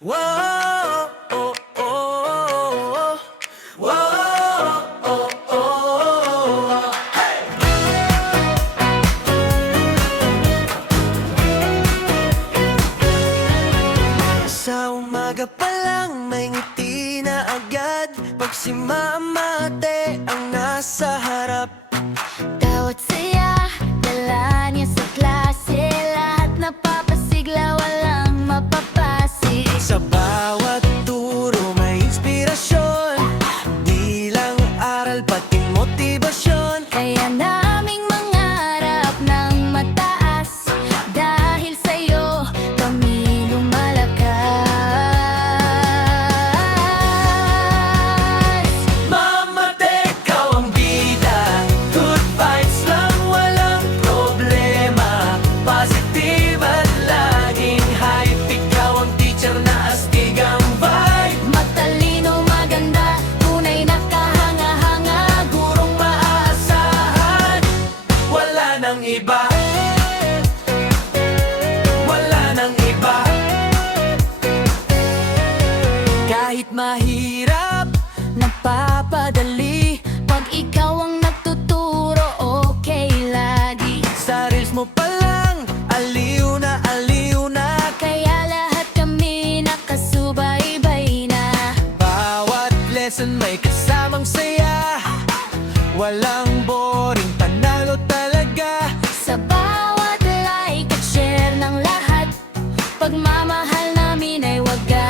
Whoa, oh, oh, oh. Whoa, oh, oh, oh. Sa umaga pa lang may ngiti na agad pag si Mama Ate ang nasa harap. Tawat saya, dala niya sa klase, lahat napapasigla, walang mapapasi. Sa bawat turo may inspirasyon, di lang aral pati motibasyon. Kaya naming mangarap ng mataas, dahil sa'yo kami lumalakas. Mama Ate, ikaw ang bida, good vibes lang, walang problema. Positive at laging hype, ikaw ang teacher na astig ang vibe. Matalino, maganda, tunay na kahanga-hanga, Gurong maaasahan, wala nang iba. Wala nang iba. Kahit mahirap, napapadali, pag ikaw ang nagtuturo, okay lagi. sa reels mo pa lang, aliw na aliw na. Kaya lahat kami nakasubaybay na. Bawat lesson may kasamang saya, walang boring, panalo talaga. Sa bawat like at share ng lahat, pagmamahal namin ay wagas.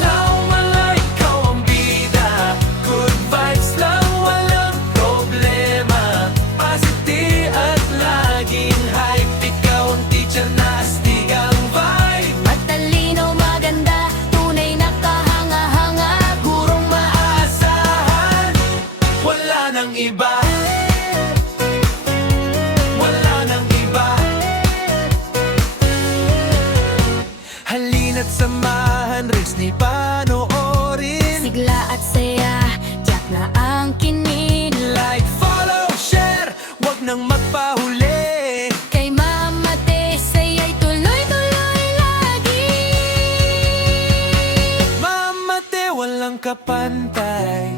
Nawala, ikaw ang bida, good vibes lang, walang problema. Positive at laging hype, ikaw ang teacher na astig ang vibe. Matalino, maganda, tunay na kahanga-hanga, Gurong maaasahan, wala nang iba. Wala nang iba. Halina't samahan, reels ni panoorin. sigla at saya, tiyak na ang kinin. Like, follow, share, wag nang magpahuli. Kay Mama Te, saya'y tuloy-tuloy lagi. Mama Ate, walang kapantay.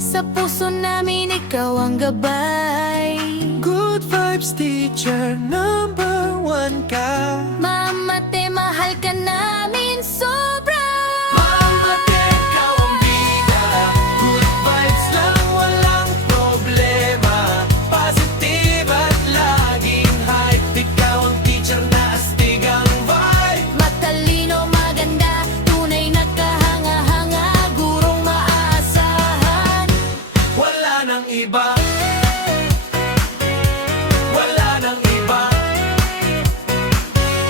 Sa puso namin ikaw ang gabay. Good vibes teacher, number one ka. Mama Te, mahal ka namin sobra. Mama Ate, ikaw ang bida, good vibes lang, walang problema. Positive at laging hype, ikaw ang teacher na astig ang vibe. Matalino, maganda, tunay na kahanga-hanga, gurong maaasahan. Wala nang iba. Wala nang iba.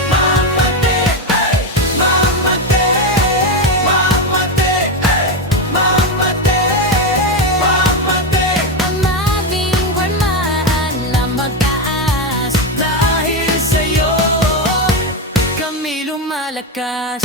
Mama Ate, ay! Mama Ate! Mama Ate, ay! Mama Ate! Mama Ate! Ang aming warmaan na magtaas, Dahil sa'yo, kami lumalakas.